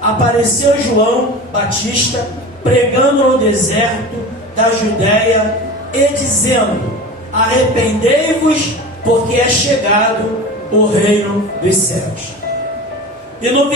apareceu João Batista pregando no deserto da Judéia e dizendo: arrependei-vos, porque é chegado o reino dos céus. E no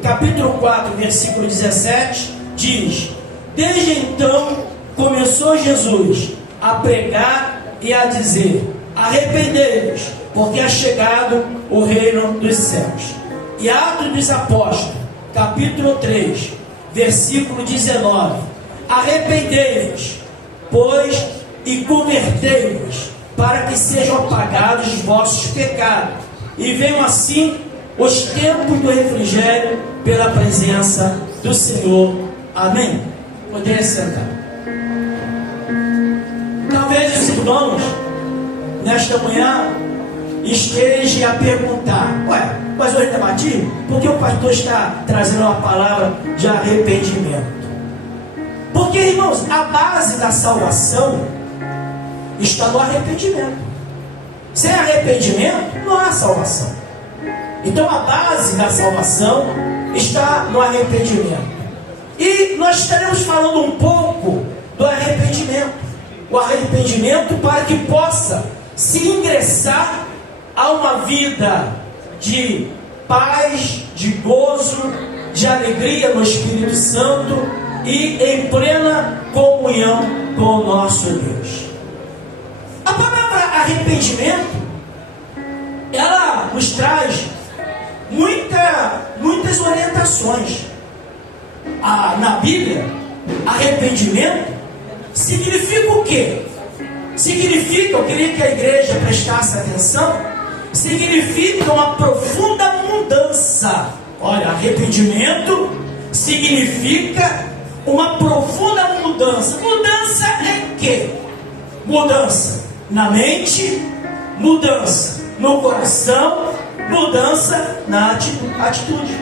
capítulo 4, versículo 17, diz: desde então começou Jesus a pregar e a dizer: arrependei-vos, porque é chegado o reino dos céus. E Atos dos Apóstolos, capítulo 3, versículo 19: arrependei-vos, pois, e convertei-vos, para que sejam apagados os vossos pecados, e venham assim os tempos do refrigério pela presença do Senhor. Amém? Poderia sentar. Talvez os irmãos, nesta manhã, estejam a perguntar: ué, mas hoje é batismo? Por que o pastor está trazendo uma palavra de arrependimento? Porque, irmãos, a base da salvação está no arrependimento. Sem arrependimento não há salvação. Então a base da salvação está no arrependimento. E nós estaremos falando um pouco do arrependimento. O arrependimento para que possa se ingressar a uma vida de paz, de gozo, de alegria no Espírito Santo e em plena comunhão com o nosso Deus. A palavra arrependimento, ela nos traz muitas orientações. Na Bíblia, arrependimento significa o quê? Significa, eu queria que a igreja prestasse atenção, significa uma profunda mudança. Olha, arrependimento significa uma profunda mudança. Mudança em quê? Mudança na mente, mudança no coração, mudança na atitude.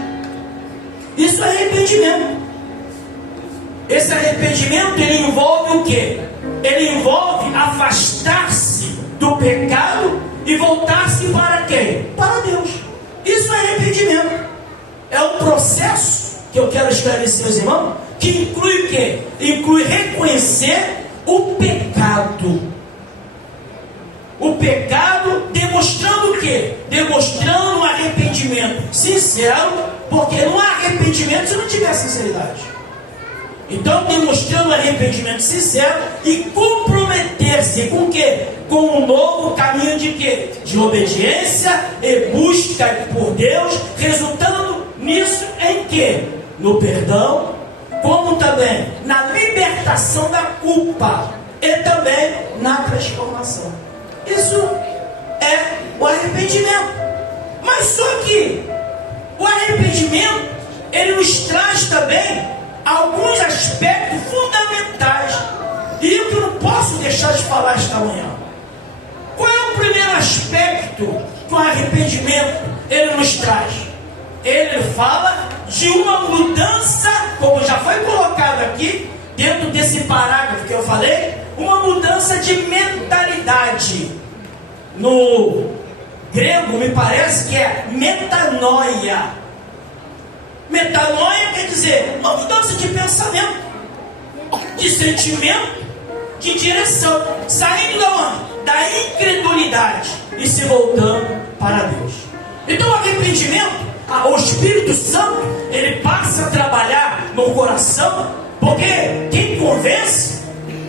Isso é arrependimento. Esse arrependimento, ele envolve o quê? Ele envolve afastar-se do pecado e voltar-se para quem? Para Deus. Isso é arrependimento. É um processo que eu quero esclarecer aos irmãos, que inclui o quê? Inclui reconhecer o pecado. O pecado demonstrando o quê? Demonstrando um arrependimento sincero, porque no arrependimento se não tiver sinceridade. Então, demonstrando um arrependimento sincero e comprometer-se com o quê? Com um novo caminho de quê? De obediência e busca por Deus, resultando nisso em quê? No perdão, como também na libertação da culpa e também na transformação. Isso é o arrependimento. Mas só que o arrependimento, ele nos traz também alguns aspectos fundamentais, e eu que não posso deixar de falar esta manhã. Qual é o primeiro aspecto que o arrependimento ele nos traz? Ele fala de uma mudança, como já foi colocado aqui dentro desse parágrafo que eu falei, uma mudança de mentalidade. No grego me parece que é metanoia. Metanoia quer dizer uma mudança de pensamento, de sentimento, de direção, saindo da onde? Da incredulidade e se voltando para Deus. Então o arrependimento, o Espírito Santo, ele passa a trabalhar no coração, porque quem convence,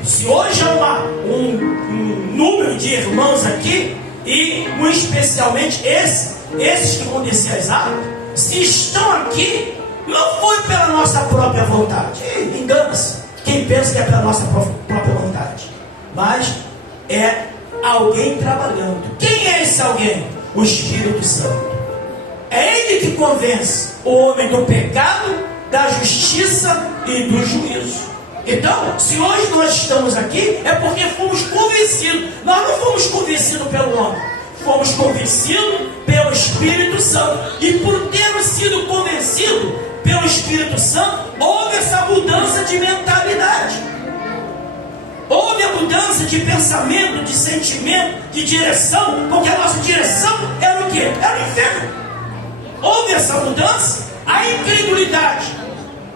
se hoje há um número de irmãos aqui, e muito especialmente esses que vão descer as águas, se estão aqui, não foi pela nossa própria vontade. Engana-se quem pensa que é pela nossa própria vontade, mas é alguém trabalhando. Quem é esse alguém? O Espírito Santo. É ele que convence o homem do pecado, da justiça e do juízo. Então, se hoje nós estamos aqui, é porque fomos convencidos. Nós não fomos convencidos pelo homem, fomos convencidos pelo Espírito Santo. E por termos sido convencidos pelo Espírito Santo, houve essa mudança de mentalidade, houve a mudança de pensamento, de sentimento, de direção, porque a nossa direção era o quê? Era o inferno. Houve essa mudança A incredulidade,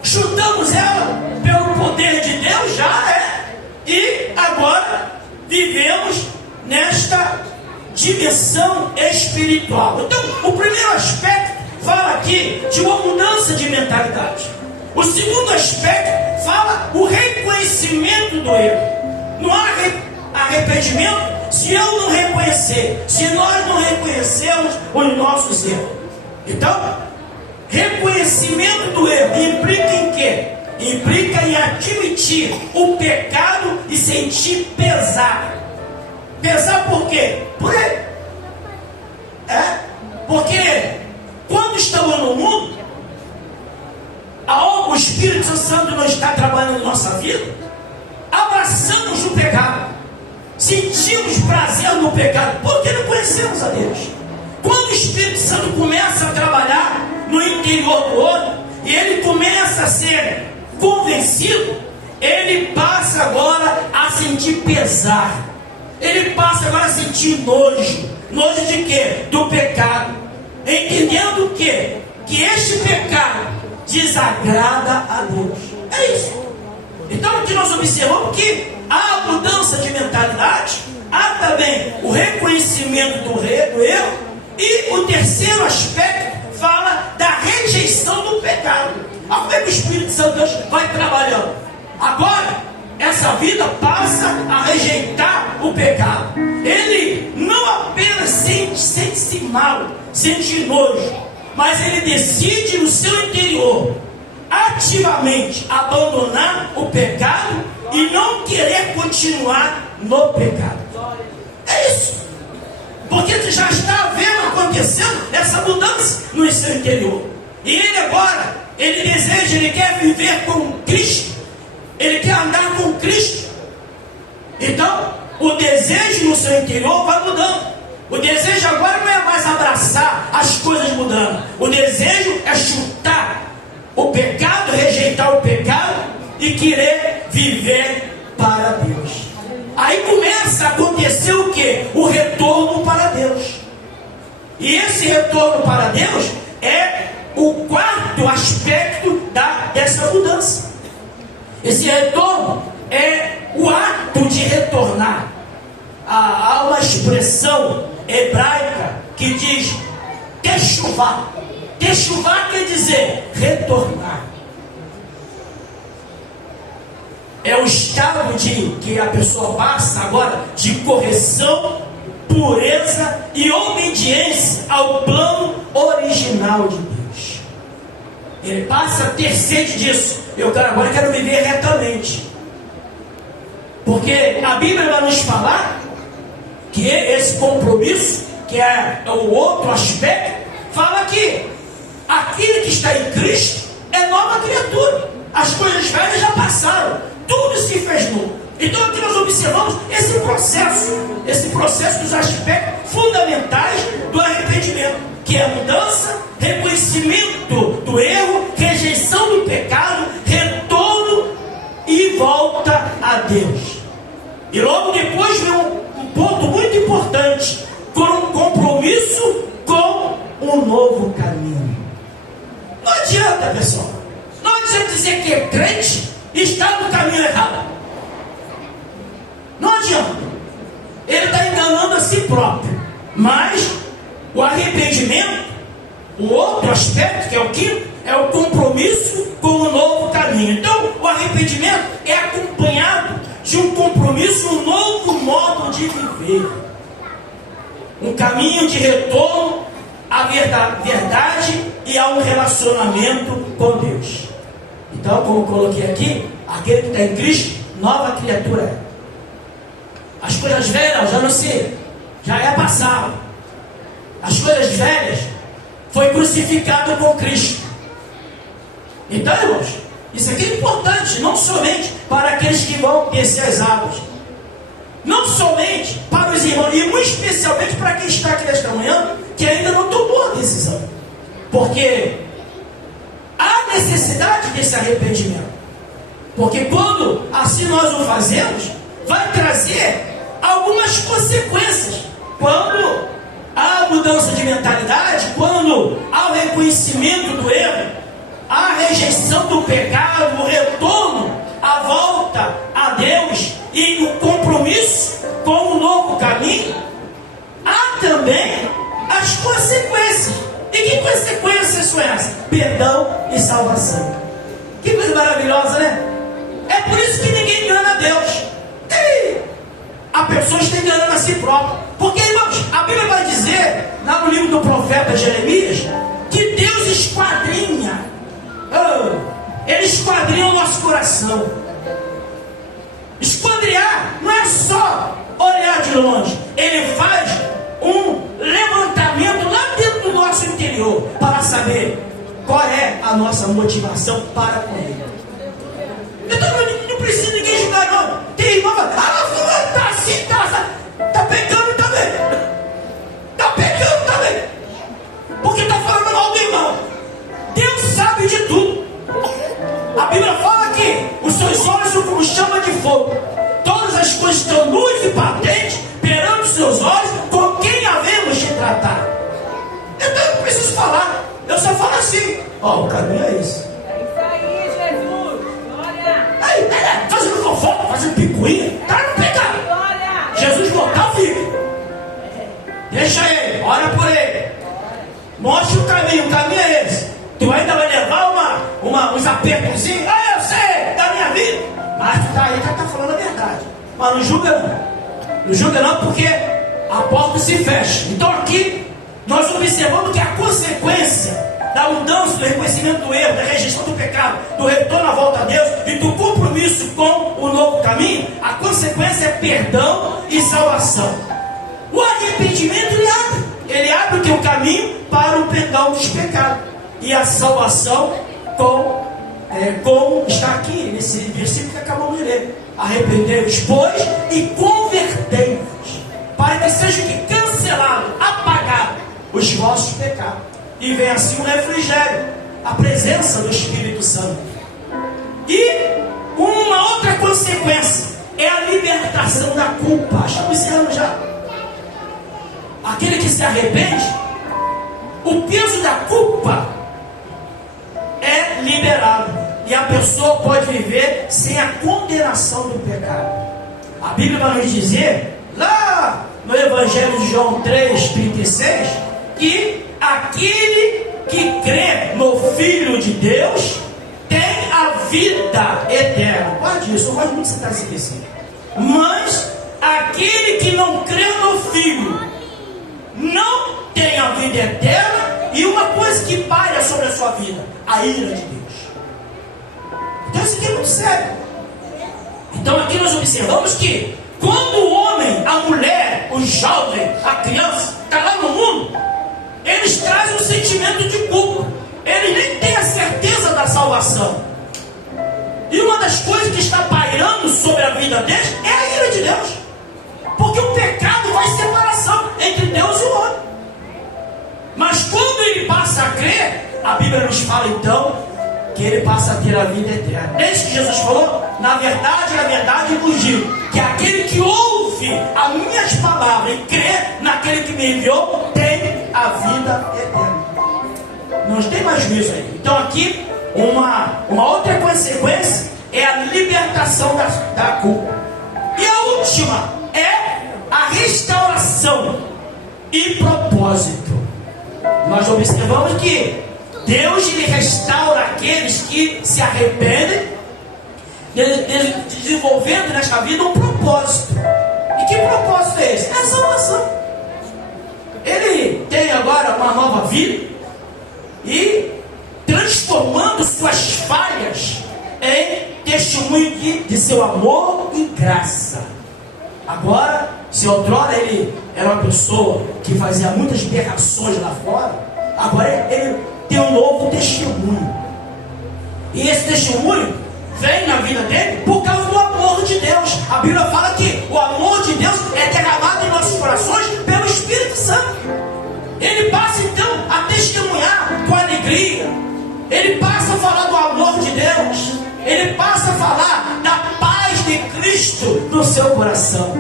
chutamos ela pelo poder de Deus, já é. E agora vivemos nesta dimensão espiritual. Então, o primeiro aspecto fala aqui de uma mudança de mentalidade. O segundo aspecto fala o reconhecimento do erro. Não há arrependimento se eu não reconhecer, se nós não reconhecemos os nossos erros. Então, reconhecimento do erro implica em quê? Implica em admitir o pecado e sentir pesar. Pesar por quê? Por ele. Porque quando estamos no mundo, aonde o Espírito Santo não está trabalhando na nossa vida, abraçamos o pecado, sentimos prazer no pecado, porque não conhecemos a Deus. Quando o Espírito Santo começa a trabalhar no interior do outro, e ele começa a ser convencido, ele passa agora a sentir pesar, ele passa agora a sentir nojo. Nojo de quê? Do pecado, entendendo o quê? Que este pecado desagrada a Deus. É isso. Então, o que nós observamos que há mudança de mentalidade, há também o reconhecimento do erro, e o terceiro aspecto fala da rejeição do pecado. Olha como é que o Espírito Santo Deus vai trabalhando. Agora, essa vida passa a rejeitar o pecado. Ele não apenas sente-se mal, sente nojo, mas ele decide no seu interior ativamente abandonar o pecado e não querer continuar no pecado. É isso. Porque já está vendo acontecendo essa mudança no seu interior. E ele agora, ele deseja, ele quer viver com Cristo, ele quer andar com Cristo. Então, o desejo no seu interior vai mudando. O desejo agora não é mais abraçar as coisas mudando. O desejo é chutar o pecado, rejeitar o pecado e querer viver para Deus. Aí começa a acontecer o quê? O retorno para Deus. E esse retorno para Deus é o quarto aspecto dessa mudança. Esse retorno é o ato de retornar. Há uma expressão hebraica que diz techuvá. Techuvá quer dizer retornar. É o estado que a pessoa passa agora de correção, pureza e obediência ao plano original de Deus. Ele passa a ter sede disso. Agora quero viver retamente. Porque a Bíblia vai nos falar que esse compromisso, que é o outro aspecto, fala que aquele que está em Cristo é nova criatura. As coisas velhas já passaram, tudo se fez novo. Então aqui nós observamos esse processo dos aspectos fundamentais do arrependimento, que é a mudança, reconhecimento do erro, rejeição do pecado, retorno e volta a Deus. E logo depois vem um ponto muito importante, com um compromisso com um novo caminho. Não adianta, pessoal, não adianta dizer que é crente e está no caminho errado. Não adianta. Ele está enganando a si próprio. Mas o arrependimento, o outro aspecto, que é o quinto, é o compromisso com o novo caminho. Então, o arrependimento é acompanhado de um compromisso, um novo modo de viver. Um caminho de retorno à verdade e a um relacionamento com Deus. Então, como eu coloquei aqui, aquele que está em Cristo, nova criatura é. As coisas velhas já é passado. As coisas velhas foi crucificado com Cristo. Então, irmãos, isso aqui é importante, não somente para aqueles que vão descer as águas, não somente para os irmãos, e muito especialmente para quem está aqui nesta manhã, que ainda não tomou a decisão, porque há necessidade desse arrependimento, porque quando assim nós o fazemos, vai trazer algumas consequências. Quando há mudança de mentalidade, quando há o reconhecimento do erro, confissão do pecado, o retorno, a volta a Deus e o compromisso com o novo caminho, há também as consequências. E que consequências são essas? Perdão e salvação. Que coisa maravilhosa, né? É por isso que ninguém engana a Deus. A pessoa está enganando a si própria. Porque, irmãos, a Bíblia vai dizer, lá no livro do profeta Jeremias, que Deus esquadrinha. Ele esquadrinha o nosso coração. Esquadrinhar não é só olhar de longe. Ele faz um levantamento lá dentro do nosso interior para saber qual é a nossa motivação para com Ele. Então não precisa ninguém julgar, não. Tem irmão que fala, tá assim, tá pecando também. Tá pecando também. Porque tá falando mal do irmão. Deus sabe de tudo. A Bíblia fala que os seus olhos são como chama de fogo. Todas as coisas estão nuas e patentes perante os seus olhos, com quem havemos de tratar. Então eu não preciso falar. Eu só falo assim. O caminho é esse. É isso aí, Jesus. Glória. Fazendo fofoca, fazendo picuinha. Tá no pecado. Glória. Jesus voltar, filho. Deixa ele, ora por ele. Mostre o caminho é esse. Tu ainda vai levar uns apertozinhos. Eu sei, da minha vida. Mas tu tá aí que tá falando a verdade. Mas não julga não. Não julga não, porque a porta se fecha. Então aqui nós observamos que a consequência da mudança, do reconhecimento do erro, da rejeição do pecado, do retorno à volta a Deus e do compromisso com o novo caminho, a consequência é perdão e salvação. O arrependimento ele abre o teu caminho para o perdão dos pecados. E a salvação como está aqui nesse versículo que acabamos de ler. Arrependei-vos, pois, e convertei-vos, para que seja cancelado, apagado os vossos pecados. E vem assim um refrigério, a presença do Espírito Santo. E uma outra consequência é a libertação da culpa. Estamos encerrando já. Aquele que se arrepende, o peso da culpa é liberado. E a pessoa pode viver sem a condenação do pecado. A Bíblia vai nos dizer, lá no Evangelho de João 3,36, que aquele que crê no Filho de Deus tem a vida eterna. Guarde isso, eu gosto muito de citar esse versículo. Mas aquele que não crê no Filho não tem a vida eterna, e uma coisa que paira sobre a sua vida: a ira de Deus. Então isso aqui é muito sério. Então aqui nós observamos que quando o homem, a mulher, o jovem, a criança está lá no mundo, eles trazem um sentimento de culpa. Eles nem têm a certeza da salvação. E uma das coisas que está pairando sobre a vida deles é a ira de Deus. Porque o pecado faz separação entre Deus e o homem. Mas quando ele passa a crer, a Bíblia nos fala então que ele passa a ter a vida eterna. Desde que Jesus falou, na verdade vos digo, que aquele que ouve as minhas palavras e crê naquele que me enviou, tem a vida eterna. Não tem mais juízo aí. Então aqui, uma outra consequência é a libertação da culpa. E a última é a restauração e propósito. Nós observamos que Deus ele restaura aqueles que se arrependem, desenvolvendo nesta vida um propósito. E que propósito é esse? É a salvação. Ele tem agora uma nova vida e transformando suas falhas em testemunho de seu amor e graça. Agora, se outrora ele era uma pessoa que fazia muitas berrações lá fora, agora ele tem um novo testemunho. E esse testemunho vem na vida dele por causa do amor de Deus. A Bíblia fala que o amor de Deus é derramado em nossos corações pelo Espírito Santo. Ele passa então a testemunhar com alegria. Ele passa a falar do amor de Deus. Ele passa a falar da paz de Cristo no seu coração.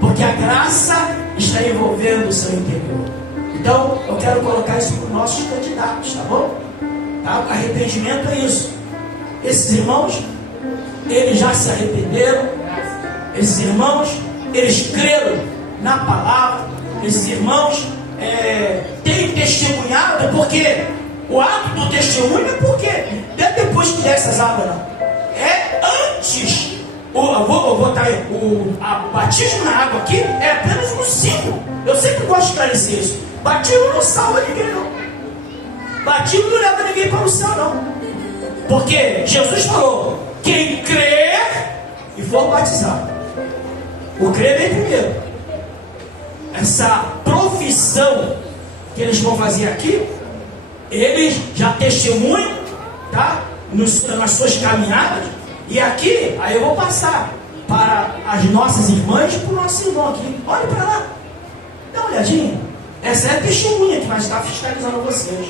Porque a graça está envolvendo o seu interior. Então, eu quero colocar isso para os nossos candidatos, tá bom? Tá? Arrependimento é isso. Esses irmãos, eles já se arrependeram. Esses irmãos, eles creram na palavra. Esses irmãos têm testemunhado, porque o ato do testemunho é porque não é depois que desce as águas, não. É antes. Eu vou botar o batismo na água aqui, é apenas um símbolo. Eu sempre gosto de esclarecer isso. Batismo não salva ninguém, não. Batismo não leva ninguém para o céu, não. Porque Jesus falou: quem crer e for batizado. O crer vem primeiro. Essa profissão que eles vão fazer aqui, eles já testemunham, tá? Nas suas caminhadas. E aqui, aí eu vou passar para as nossas irmãs e para o nosso irmão aqui. Olhe para lá. Dá uma olhadinha. Essa é a testemunha que vai estar fiscalizando vocês.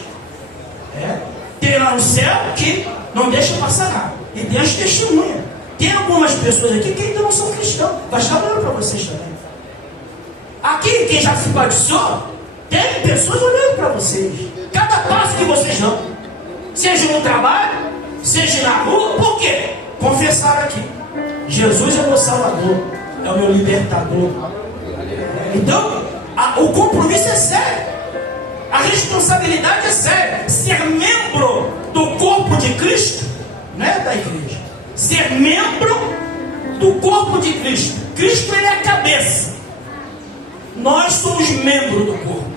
Tem lá no céu que não deixa passar nada. E tem as testemunhas. Tem algumas pessoas aqui que ainda não são cristãos. Vai estar olhando para vocês também. Aqui, quem já se batizou, tem pessoas olhando para vocês. Cada passo que vocês dão. Seja no trabalho, seja na rua. Por quê? Confessaram aqui: Jesus é meu Salvador, é o meu libertador. Então, o compromisso é sério, a responsabilidade é séria. Ser membro do corpo de Cristo, não é da igreja. Ser membro do corpo de Cristo. Cristo, ele é a cabeça, nós somos membros do corpo.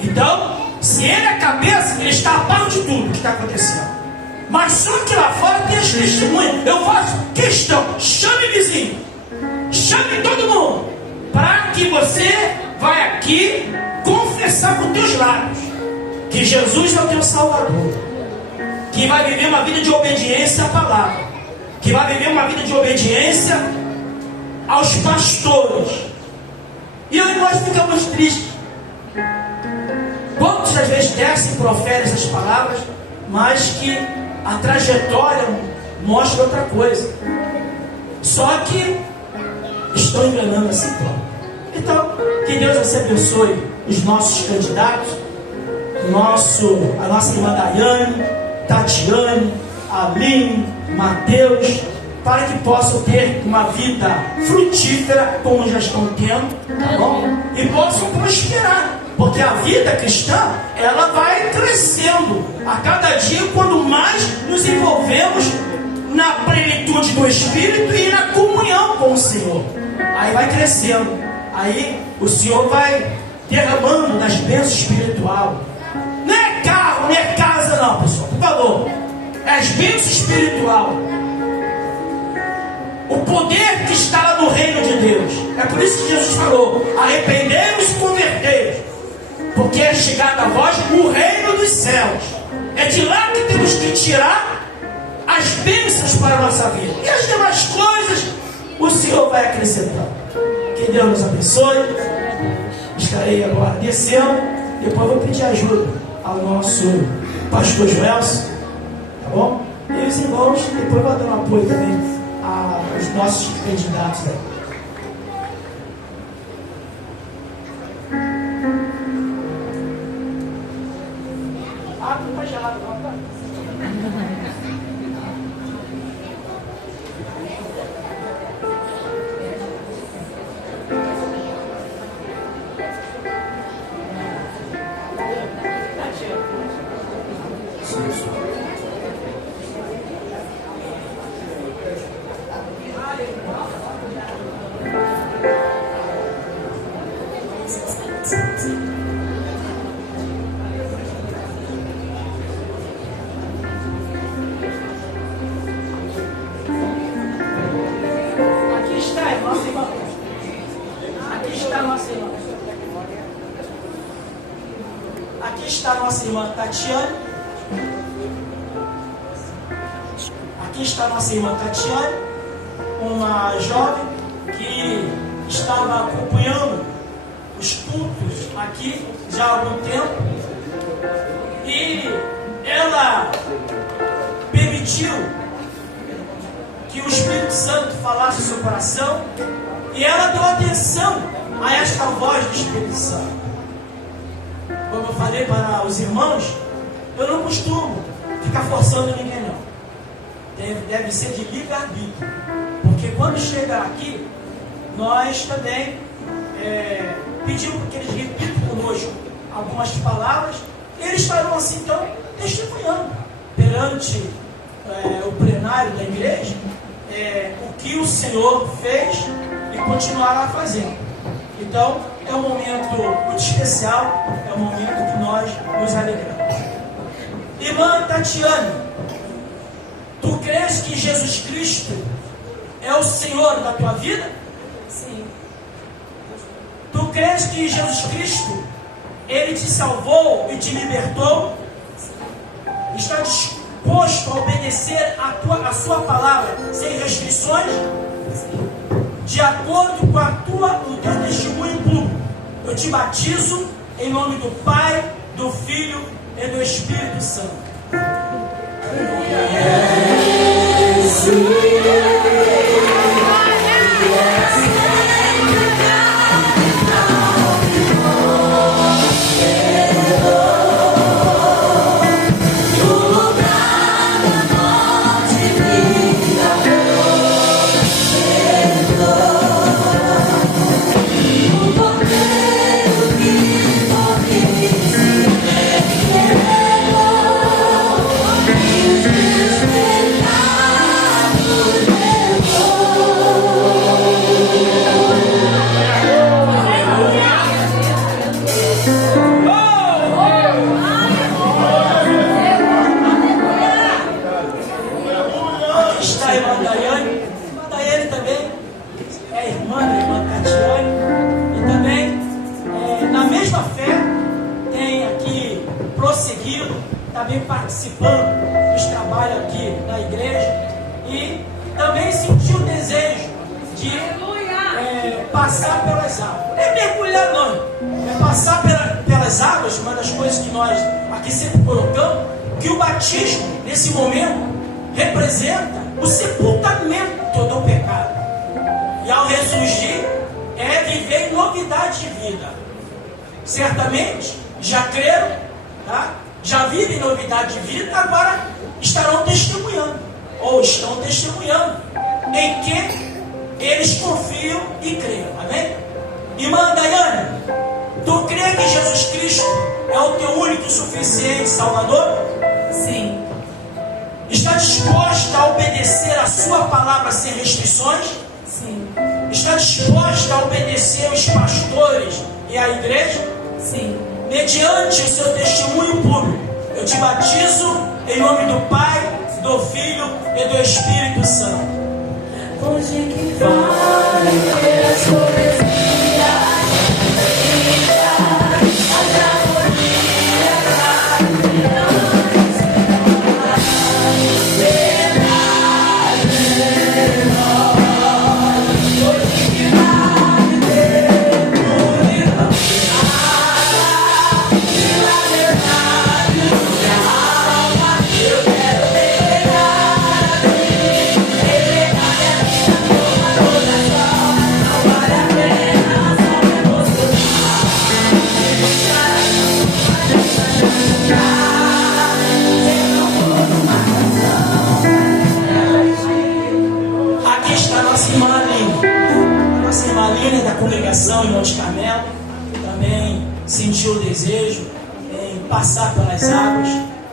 Então, se ele é a cabeça, ele está a par de tudo que está acontecendo. Mas só que lá fora tem as testemunhas. Eu faço questão: chame vizinho, chame todo mundo, para que você vai aqui confessar com teus lábios que Jesus é o teu Salvador, que vai viver uma vida de obediência à palavra, que vai viver uma vida de obediência aos pastores. E aí nós ficamos tristes. Quantas vezes descem e proferem essas palavras, mas que a trajetória mostra outra coisa. Só que estão enganando a si próprio. Então, que Deus assim abençoe os nossos candidatos, a nossa irmã Daiane, Tatiane, Aline, Mateus, para que possam ter uma vida frutífera, como já estão tendo, tá bom? E possam prosperar. Porque a vida cristã, ela vai crescendo a cada dia, quando mais nos envolvemos na plenitude do Espírito e na comunhão com o Senhor. Aí vai crescendo. Aí o Senhor vai derramando das bênçãos espirituais. Não é carro, não é casa não, pessoal, por favor. É as bênçãos espirituais. O poder que está no reino de Deus. É por isso que Jesus falou: arrependei-vos e convertei-vos, porque é chegado a vós o reino dos céus. É de lá que temos que tirar as bênçãos para a nossa vida. E as demais coisas o Senhor vai acrescentando. Que Deus nos abençoe. Estarei agora descendo. Depois vou pedir ajuda ao nosso pastor Joelson, tá bom? E os irmãos, depois vou dar um apoio também aos nossos candidatos aí. Aqui está a nossa irmã Tatiane. Aqui está a nossa irmã Tatiane, uma jovem que estava acompanhando os cultos aqui já há algum tempo. E ela permitiu que o Espírito Santo falasse no seu coração. E ela deu atenção a esta voz do Espírito Santo. Como eu falei para os irmãos, eu não costumo ficar forçando ninguém não. deve ser de livre-arbítrio. Porque quando chega aqui, nós também pedimos que eles repitam conosco algumas palavras. Eles estarão assim, então, testemunhando perante o plenário da igreja o que o Senhor fez e continuará fazendo. Então, é um momento muito especial, é um momento que nós nos alegramos. Irmã Tatiane, tu crês que Jesus Cristo é o Senhor da tua vida? Sim. Tu crês que Jesus Cristo, Ele te salvou e te libertou? Está disposto a obedecer a sua palavra sem restrições? De acordo com o teu testemunho público, eu te batizo em nome do Pai, do Filho e do Espírito Santo. Participando dos trabalhos aqui na igreja e também sentiu o desejo de passar pelas águas. Não é mergulhar não, é passar pelas águas. Uma das coisas que nós aqui sempre colocamos, que o batismo nesse momento representa o sepultamento do pecado, e ao ressurgir é viver em novidade de vida. Certamente já creram, tá? Já vivem novidade de vida, agora estarão testemunhando, ou estão testemunhando, em que eles confiam e creem. Amém? Irmã Daiane, tu crê que Jesus Cristo é o teu único e suficiente Salvador? Sim. Está disposta a obedecer a sua palavra sem restrições? Sim. Está disposta a obedecer aos pastores e à igreja? Sim. Mediante o seu testemunho público, eu te batizo em nome do Pai, do Filho e do Espírito Santo. Onde que vai ter a sua da congregação em Monte Carmelo, também sentiu o desejo em passar pelas águas.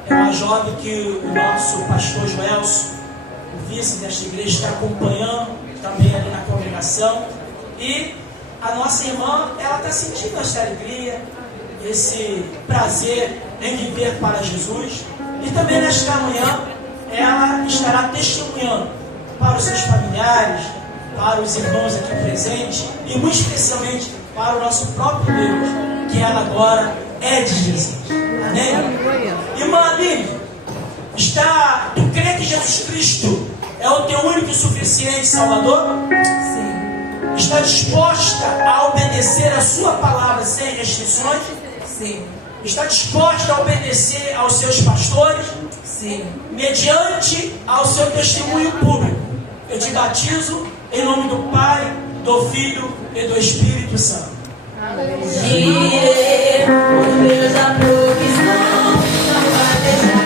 É uma jovem que o nosso pastor Joelson, o vice desta igreja, está acompanhando também ali na congregação. E a nossa irmã, ela está sentindo essa alegria, esse prazer em viver para Jesus. E também nesta manhã, ela estará testemunhando para os seus familiares, para os irmãos aqui presentes e muito especialmente para o nosso próprio Deus, que ela agora é de Jesus. Amém? Irmã Aline, tu crê que Jesus Cristo é o teu único e suficiente Salvador? Sim. Está disposta a obedecer a sua palavra sem restrições? Sim. Está disposta a obedecer aos seus pastores? Sim. Mediante ao seu testemunho público, eu te batizo em nome do Pai, do Filho e do Espírito Santo. Os meus da provisão não vai deixar.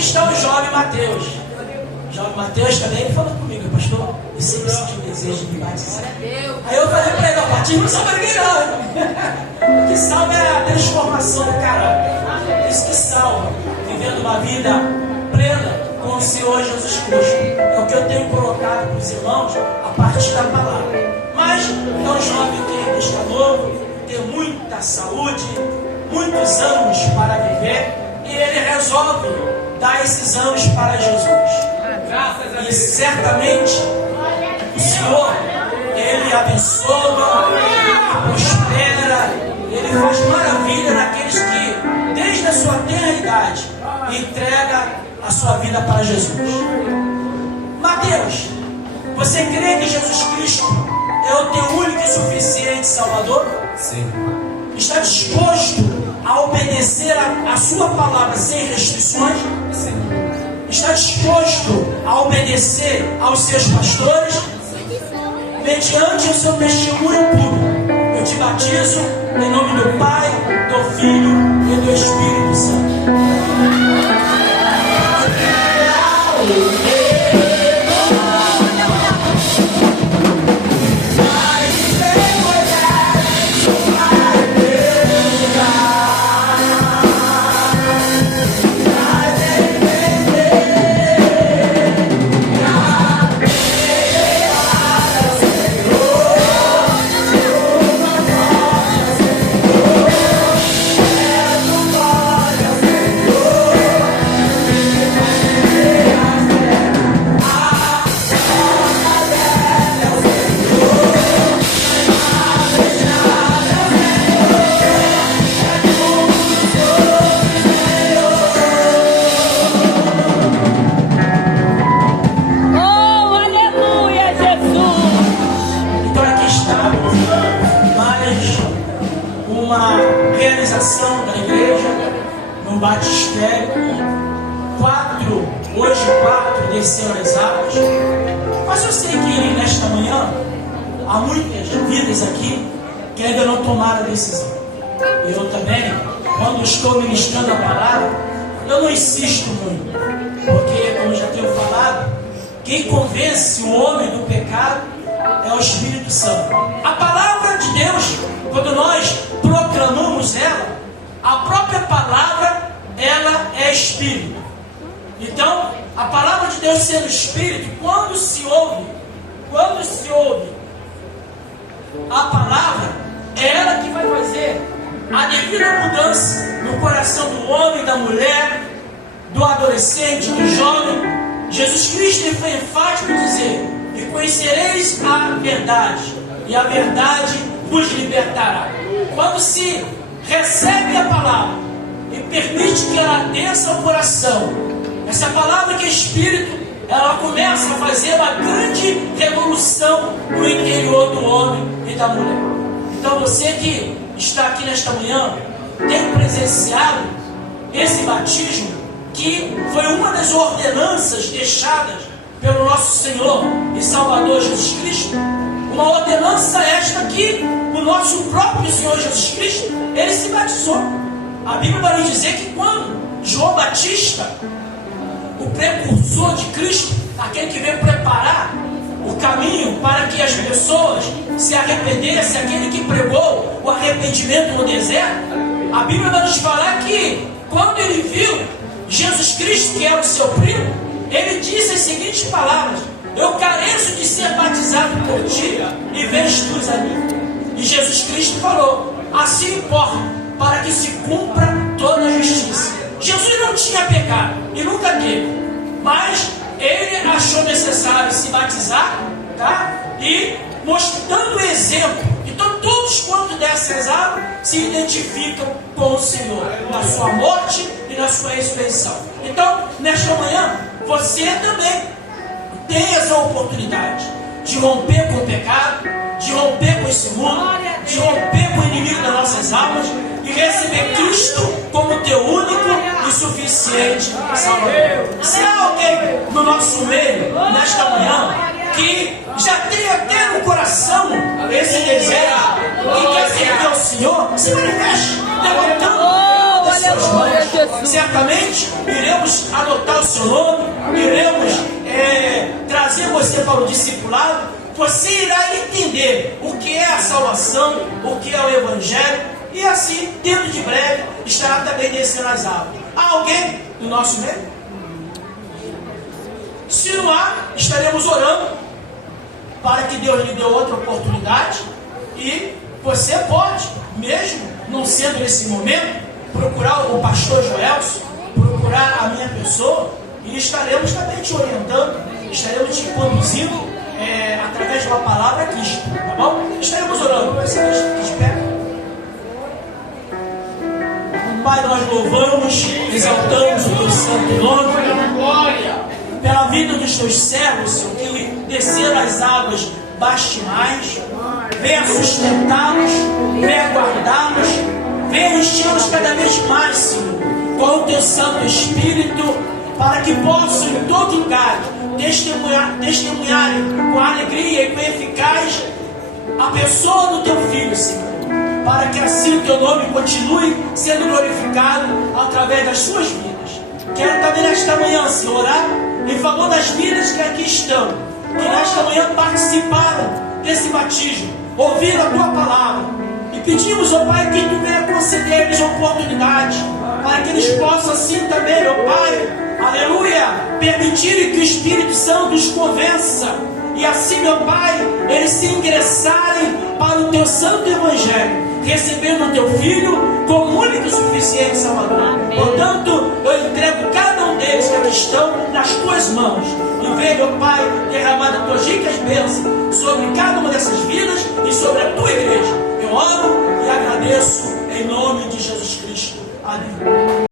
aqui está o jovem Mateus. O jovem Mateus também falou comigo, pastor, eu sempre senti o desejo de me batizar. Aí eu falei para ele, o batismo não salva ninguém não. O que salva é a transformação do caráter. Isso que salva, vivendo uma vida plena com o Senhor Jesus Cristo. É o que eu tenho colocado para os irmãos a partir da palavra. Mas é um jovem que ainda está novo, tem muita saúde, muitos anos para viver, e ele resolve dar esses anos para Jesus. E certamente o Senhor, Ele abençoa, Ele prospera, Ele faz maravilha naqueles que, desde a sua tenra idade, entrega a sua vida para Jesus. Mateus, você crê que Jesus Cristo é o teu único e suficiente Salvador? Sim. Está disposto a obedecer a sua palavra sem restrições? Sim. Está disposto a obedecer aos seus pastores? Mediante o seu testemunho público, eu te batizo em nome do Pai, do Filho e do Espírito Santo. Realização da igreja no batistério. Hoje quatro desceram as águas. Mas eu sei que nesta manhã há muitas vidas aqui que ainda não tomaram a decisão. Eu também, quando estou ministrando a palavra, eu não insisto muito, porque, como já tenho falado, quem convence o homem do pecado é o Espírito Santo. A palavra de Deus, quando nós proclamamos ela, a própria palavra, ela é Espírito. Então, a palavra de Deus sendo Espírito, quando se ouve a palavra, é ela que vai fazer a devida mudança no coração do homem, da mulher, do adolescente, do jovem. Jesus Cristo ele foi enfático em dizer: e conhecereis a verdade, e a verdade vos libertará. Quando se recebe a palavra e permite que ela desça ao coração, essa palavra que é Espírito, ela começa a fazer uma grande revolução no interior do homem e da mulher. Então você que está aqui nesta manhã, tem presenciado esse batismo, que foi uma das ordenanças deixadas pelo nosso Senhor e Salvador Jesus Cristo. Uma ordenança esta que o nosso próprio Senhor Jesus Cristo, ele se batizou. A Bíblia vai nos dizer que quando João Batista, o precursor de Cristo, aquele que veio preparar o caminho para que as pessoas se arrependessem, aquele que pregou o arrependimento no deserto, a Bíblia vai nos falar que quando ele viu Jesus Cristo, que era o seu primo, ele disse as seguintes palavras: eu careço de ser batizado por ti, e vens tu a mim. E Jesus Cristo falou: assim importa, para que se cumpra toda a justiça. Jesus não tinha pecado, e nunca teve, mas ele achou necessário se batizar, tá? E mostrando o exemplo. Então todos quanto descem as águas se identificam com o Senhor, na sua morte e na sua ressurreição. Então, nesta manhã, você também tem essa oportunidade de romper com o pecado, de romper com esse mundo, de romper com o inimigo das nossas almas e receber Cristo como teu único e suficiente Salvador. Se há alguém no nosso meio, nesta manhã, que já tem até no coração esse desejo, que quer servir ao Senhor, se manifeste levantando as suas mãos. certamente iremos adotar o seu nome, iremos trazer você para o discipulado. Você irá entender o que é a salvação, o que é o Evangelho, e assim, dentro de breve, estará também descendo as águas. Há alguém no nosso meio? Se não há, estaremos orando para que Deus lhe dê outra oportunidade, e você pode, mesmo não sendo nesse momento, procurar o pastor Joelson, procurar a minha pessoa, e estaremos também te orientando, estaremos te conduzindo através de uma palavra Cristo, tá bom? Estaremos orando. Você espera. Pai, nós louvamos, exaltamos o teu santo nome, pela vida dos teus servos, Senhor, que desceram as águas bastimais, venha sustentá-los, venha guardá-los, venha enchê-los cada vez mais, Senhor, com o teu Santo Espírito, para que possam em todo lugar testemunharem com alegria e com eficácia a pessoa do teu Filho, Senhor, para que assim o teu nome continue sendo glorificado através das suas vidas. Quero também nesta manhã, Senhor, orar em favor das vidas que aqui estão, que nesta manhã participaram desse batismo, ouviram a tua palavra, e pedimos, ó Pai, que tu venha conceder-lhes oportunidade, para que eles possam assim também, ó Pai, aleluia, permitirem que o Espírito Santo os convença, e assim, meu Pai, eles se ingressarem para o teu santo Evangelho, recebendo o teu Filho como único e suficiente Salvador. Portanto, eu entrego cada um deles que aqui estão nas tuas mãos, e venha, ó Pai, derramar as tuas ricas bênçãos sobre cada uma dessas vidas e sobre a tua igreja. Eu oro e agradeço em nome de Jesus Cristo. Amém.